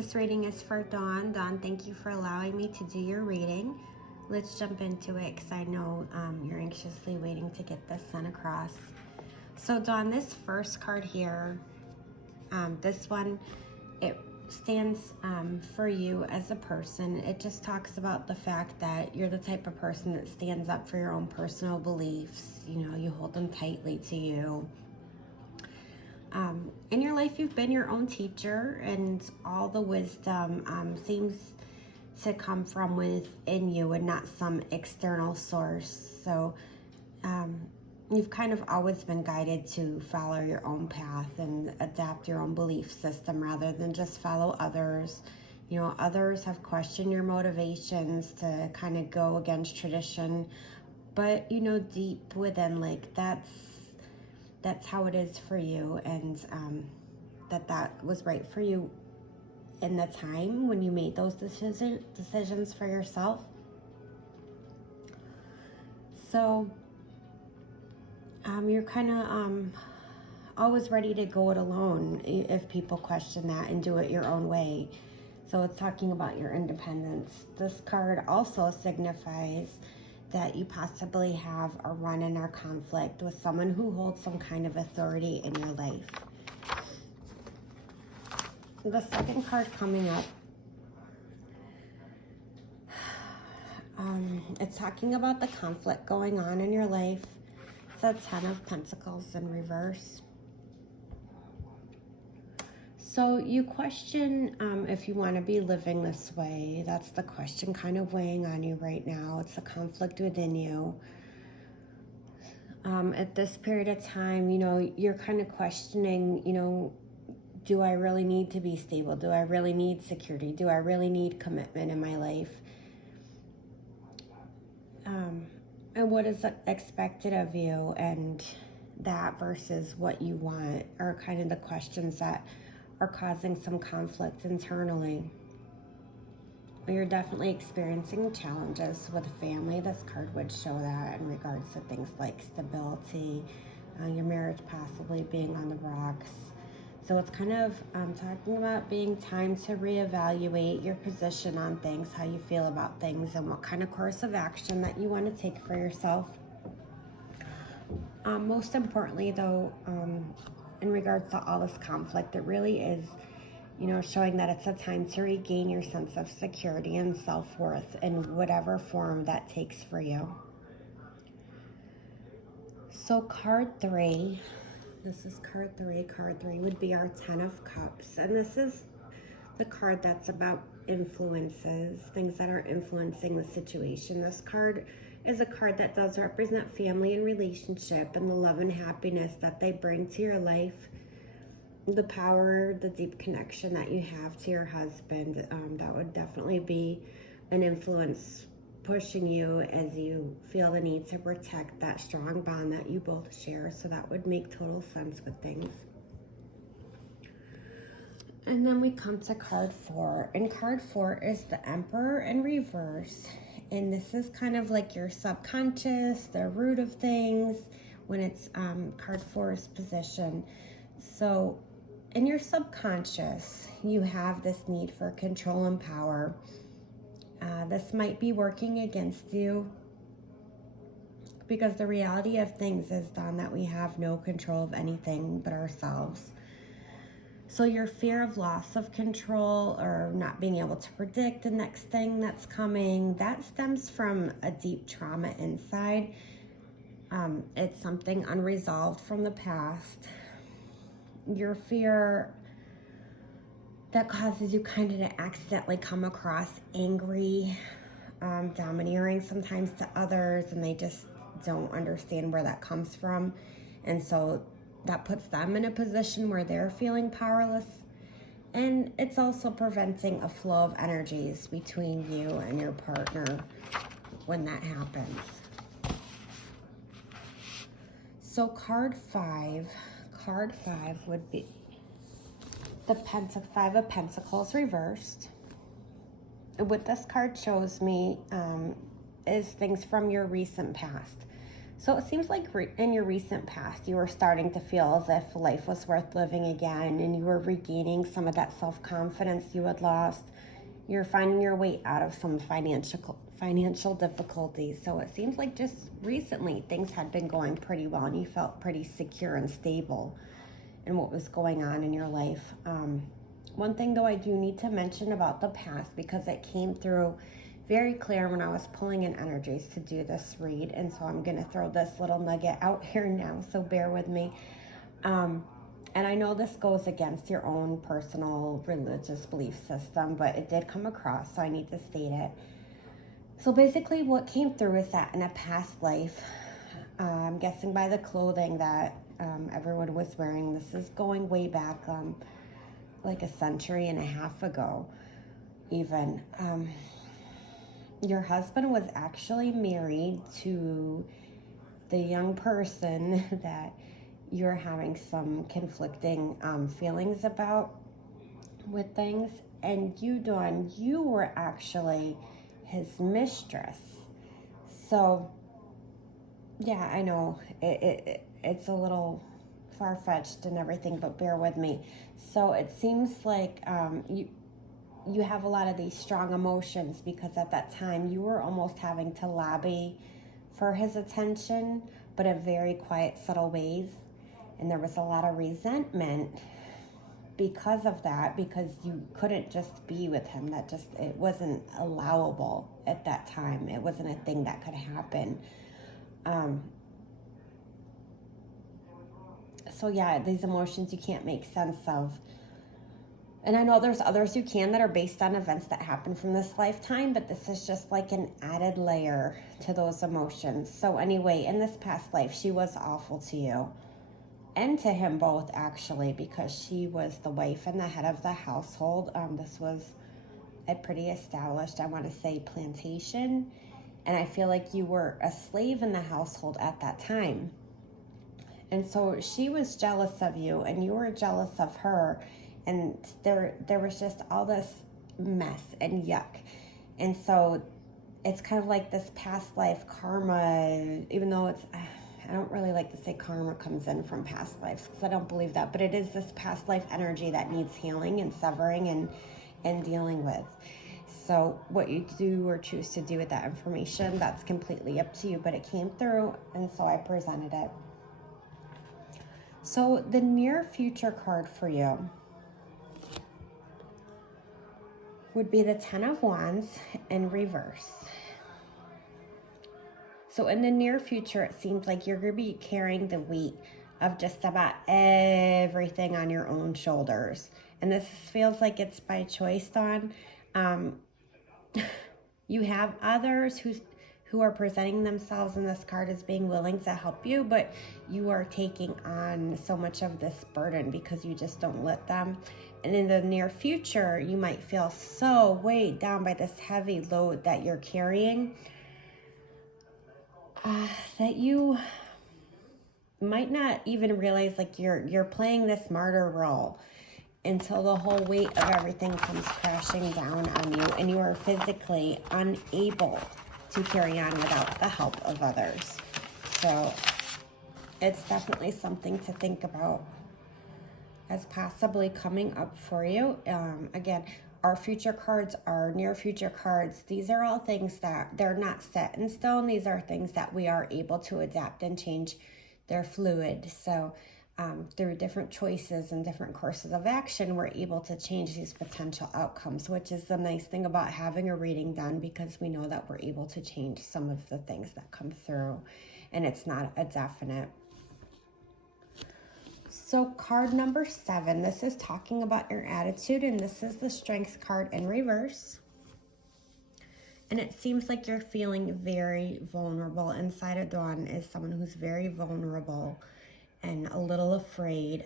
This reading is for Dawn. Dawn, thank you for allowing me to do your reading. Let's jump into it because I know you're anxiously waiting to get this sent across. So Dawn, this first card here, this one, it stands for you as a person. It just talks about the fact that you're the type of person that stands up for your own personal beliefs. You know, you hold them tightly to you. In your life, you've been your own teacher, and all the wisdom seems to come from within you and not some external source. So you've kind of always been guided to follow your own path and adapt your own belief system rather than just follow others. You know, others have questioned your motivations to kind of go against tradition, but you know, deep within, like, that's how it is for you, and that was right for you in the time when you made those decisions for yourself. So you're kind of always ready to go it alone if people question that and do it your own way. So it's talking about your independence. This card also signifies that you possibly have a run-in or conflict with someone who holds some kind of authority in your life. The second card coming up, it's talking about the conflict going on in your life. It's a 10 of Pentacles in reverse. So you question if you want to be living this way. That's the question kind of weighing on you right now. It's a conflict within you. At this period of time, you know, you're kind of questioning, you know, do I really need to be stable? Do I really need security? Do I really need commitment in my life? And what is expected of you, and that versus what you want are kind of the questions that are causing some conflict internally. You're definitely experiencing challenges with family. This card would show that in regards to things like stability, your marriage possibly being on the rocks. So it's kind of talking about being time to reevaluate your position on things, how you feel about things, and what kind of course of action that you want to take for yourself. Most importantly, though, in regards to all this conflict, it really is, you know, showing that it's a time to regain your sense of security and self-worth in whatever form that takes for you. So card 3, this is card 3. Card 3 would be our 10 of Cups, and this is the card that's about influences, things that are influencing the situation. This card is a card that does represent family and relationship and the love and happiness that they bring to your life. The power, the deep connection that you have to your husband, that would definitely be an influence pushing you as you feel the need to protect that strong bond that you both share. So that would make total sense with things. And then we come to card 4, and card 4 is the Emperor in reverse. And this is kind of like your subconscious, the root of things, when it's card 4's position. So in your subconscious, you have this need for control and power. This might be working against you because the reality of things is, Dawn, that we have no control of anything but ourselves. So your fear of loss of control or not being able to predict the next thing that's coming, that stems from a deep trauma inside. It's something unresolved from the past. Your fear that causes you kind of to accidentally come across angry, domineering sometimes to others, and they just don't understand where that comes from. And so that puts them in a position where they're feeling powerless. And it's also preventing a flow of energies between you and your partner when that happens. So card 5 would be the 5 of Pentacles reversed. What this card shows me is things from your recent past. So it seems like in your recent past, you were starting to feel as if life was worth living again, and you were regaining some of that self-confidence you had lost. You're finding your way out of some financial difficulties. So it seems like just recently things had been going pretty well, and you felt pretty secure and stable in what was going on in your life. One thing though I do need to mention about the past, because it came through very clear when I was pulling in energies to do this read, and so I'm going to throw this little nugget out here now, so bear with me. And I know this goes against your own personal religious belief system, but it did come across, so I need to state it. So basically what came through is that in a past life, I'm guessing by the clothing that everyone was wearing, this is going way back, like a century and a half ago even. Your husband was actually married to the young person that you're having some conflicting feelings about with things. And you, Dawn, you were actually his mistress. So, yeah, I know it's a little far-fetched and everything, but bear with me. So it seems like you have a lot of these strong emotions, because at that time you were almost having to lobby for his attention, but in very quiet, subtle ways. And there was a lot of resentment because of that, because you couldn't just be with him. It wasn't allowable at that time. It wasn't a thing that could happen. So yeah, these emotions you can't make sense of. And I know there's others you can that are based on events that happen from this lifetime, but this is just like an added layer to those emotions. So anyway, in this past life, she was awful to you and to him both, actually, because she was the wife and the head of the household. This was a pretty established, I want to say, plantation. And I feel like you were a slave in the household at that time. And so she was jealous of you, and you were jealous of her. And there was just all this mess and yuck. And so it's kind of like this past life karma, even though I don't really like to say karma comes in from past lives, because I don't believe that, but it is this past life energy that needs healing and severing and dealing with. So what you do or choose to do with that information, that's completely up to you, but it came through, and so I presented it. So the near future card for you would be the Ten of Wands in reverse. So in the near future, it seems like you're going to be carrying the weight of just about everything on your own shoulders. And this feels like it's by choice, Dawn. You have others who are presenting themselves in this card as being willing to help you, but you are taking on so much of this burden because you just don't let them. And in the near future, you might feel so weighed down by this heavy load that you're carrying that you might not even realize like you're playing this martyr role until the whole weight of everything comes crashing down on you and you are physically unable to carry on without the help of others. So it's definitely something to think about as possibly coming up for you. Again, our future cards, our near future cards, these are all things that they're not set in stone. These are things that we are able to adapt and change. They're fluid. So through different choices and different courses of action, we're able to change these potential outcomes, which is the nice thing about having a reading done, because we know that we're able to change some of the things that come through, and it's not a definite. So card number 7, this is talking about your attitude, and this is the Strength card in reverse. And it seems like you're feeling very vulnerable. Inside of Dawn is someone who's very vulnerable and a little afraid,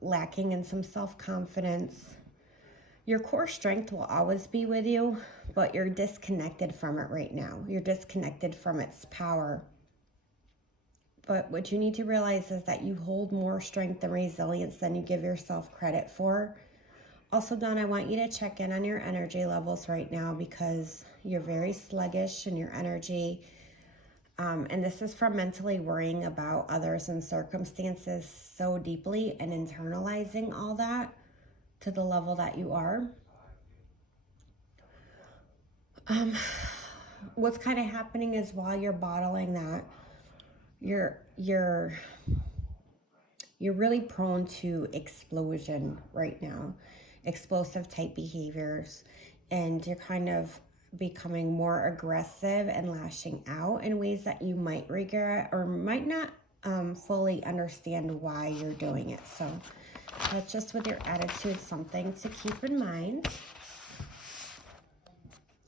lacking in some self-confidence. Your core strength will always be with you, but you're disconnected from it right now. You're disconnected from its power. But what you need to realize is that you hold more strength and resilience than you give yourself credit for. Also, Dawn, I want you to check in on your energy levels right now, because you're very sluggish in your energy. And this is from mentally worrying about others and circumstances so deeply and internalizing all that to the level that you are. What's kind of happening is while you're bottling that, you're really prone to explosion right now, explosive type behaviors, and you're kind of becoming more aggressive and lashing out in ways that you might regret or might not fully understand why you're doing it. So that's just with your attitude, something to keep in mind.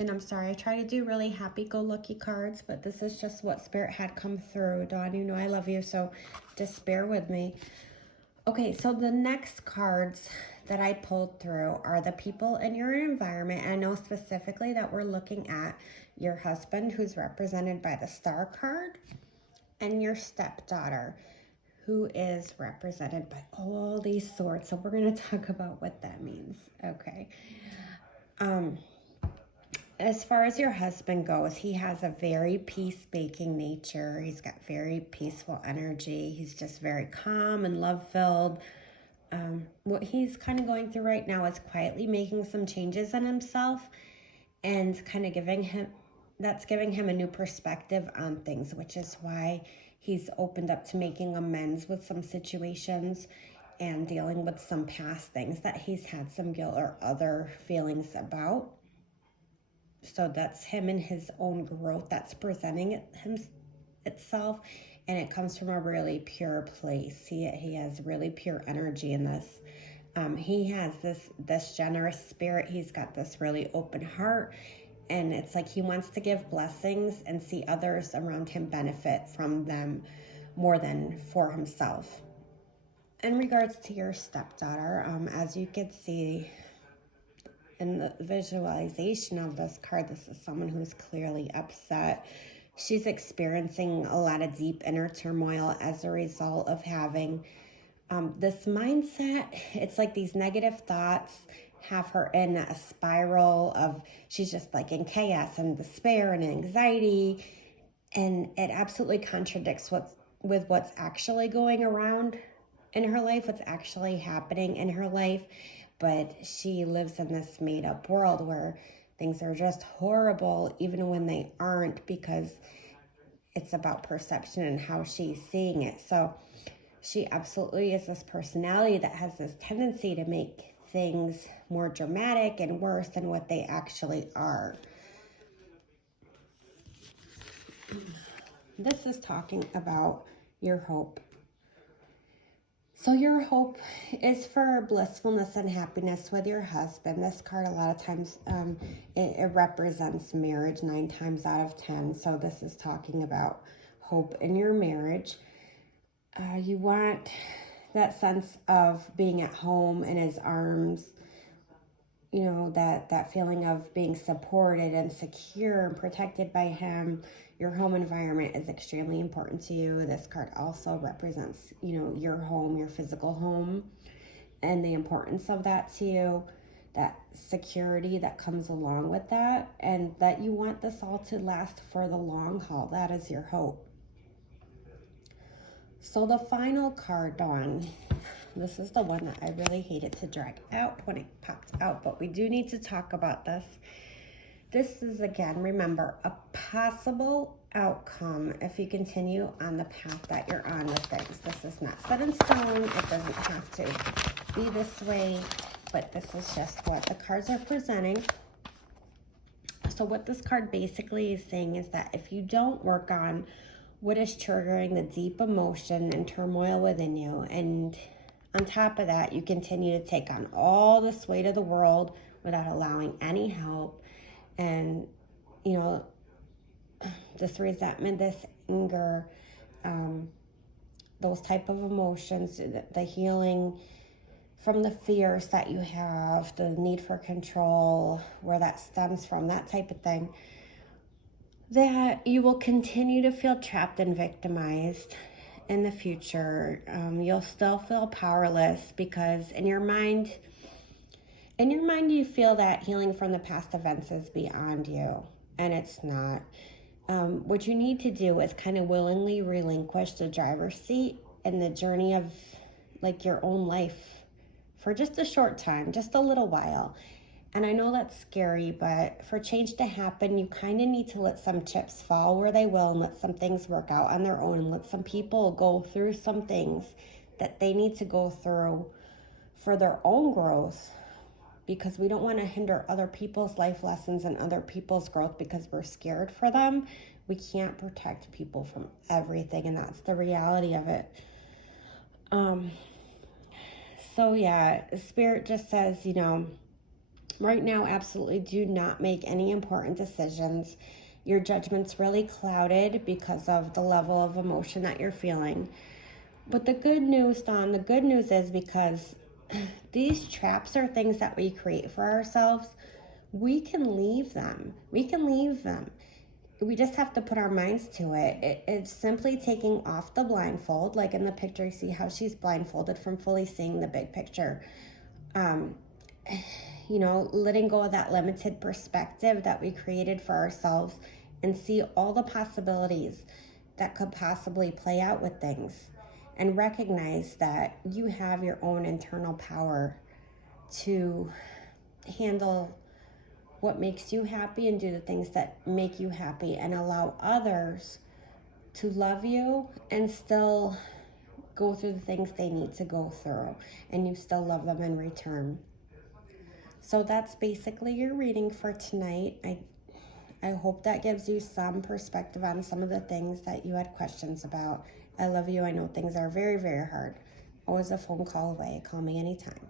And I'm sorry, I try to do really happy-go-lucky cards, but this is just what Spirit had come through. Dawn, you know I love you, so just bear with me. Okay, so the next cards that I pulled through are the people in your environment. I know specifically that we're looking at your husband, who's represented by the Star card, and your stepdaughter, who is represented by all these swords. So we're going to talk about what that means. Okay. As far as your husband goes, he has a very peacemaking nature. He's got very peaceful energy. He's just very calm and love-filled. What he's kind of going through right now is quietly making some changes in himself and kind of giving him a new perspective on things, which is why he's opened up to making amends with some situations and dealing with some past things that he's had some guilt or other feelings about. So that's him and his own growth that's presenting itself, and it comes from a really pure place. He has really pure energy in this. He has this generous spirit. He's got this really open heart, and it's like he wants to give blessings and see others around him benefit from them more than for himself. In regards to your stepdaughter, as you can see in the visualization of this card, this is someone who's clearly upset. She's experiencing a lot of deep inner turmoil as a result of having this mindset. It's like these negative thoughts have her in a spiral of, she's just like in chaos and despair and anxiety, and it absolutely contradicts with what's actually going around in her life, what's actually happening in her life. But she lives in this made-up world where things are just horrible, even when they aren't, because it's about perception and how she's seeing it. So she absolutely is this personality that has this tendency to make things more dramatic and worse than what they actually are. This is talking about your hope. So your hope is for blissfulness and happiness with your husband. This card, a lot of times, it represents marriage 9 times out of 10. So this is talking about hope in your marriage. You want that sense of being at home in his arms, you know, that feeling of being supported and secure and protected by him. Your home environment is extremely important to you. This card also represents, you know, your home, your physical home, and the importance of that to you, that security that comes along with that, and that you want this all to last for the long haul. That is your hope. So the final card, Dawn, this is the one that I really hated to drag out when it popped out, but we do need to talk about this. This is, again, remember, a possible outcome if you continue on the path that you're on with things. This is not set in stone. It doesn't have to be this way, but this is just what the cards are presenting. So what this card basically is saying is that if you don't work on what is triggering the deep emotion and turmoil within you, and on top of that, you continue to take on all this weight of the world without allowing any help, and, you know, this resentment, this anger, those type of emotions, the healing from the fears that you have, the need for control, where that stems from, that type of thing, that you will continue to feel trapped and victimized in the future. You'll still feel powerless because in your mind you feel that healing from the past events is beyond you, and it's not. What you need to do is kind of willingly relinquish the driver's seat in the journey of like your own life for just a short time, just a little while. And I know that's scary, but for change to happen, you kind of need to let some chips fall where they will and let some things work out on their own and let some people go through some things that they need to go through for their own growth, because we don't want to hinder other people's life lessons and other people's growth because we're scared for them. We can't protect people from everything, and that's the reality of it. So yeah, Spirit just says, right now, absolutely do not make any important decisions. Your judgment's really clouded because of the level of emotion that you're feeling. But the good news, Dawn, the good news is because these traps are things that we create for ourselves, we can leave them. We can leave them. We just have to put our minds to it. It's simply taking off the blindfold, like in the picture, you see how she's blindfolded from fully seeing the big picture. Letting go of that limited perspective that we created for ourselves and see all the possibilities that could possibly play out with things, and recognize that you have your own internal power to handle what makes you happy and do the things that make you happy, and allow others to love you and still go through the things they need to go through, and you still love them in return. So that's basically your reading for tonight. I hope that gives you some perspective on some of the things that you had questions about. I love you. I know things are very, very hard. Always a phone call away. Call me anytime.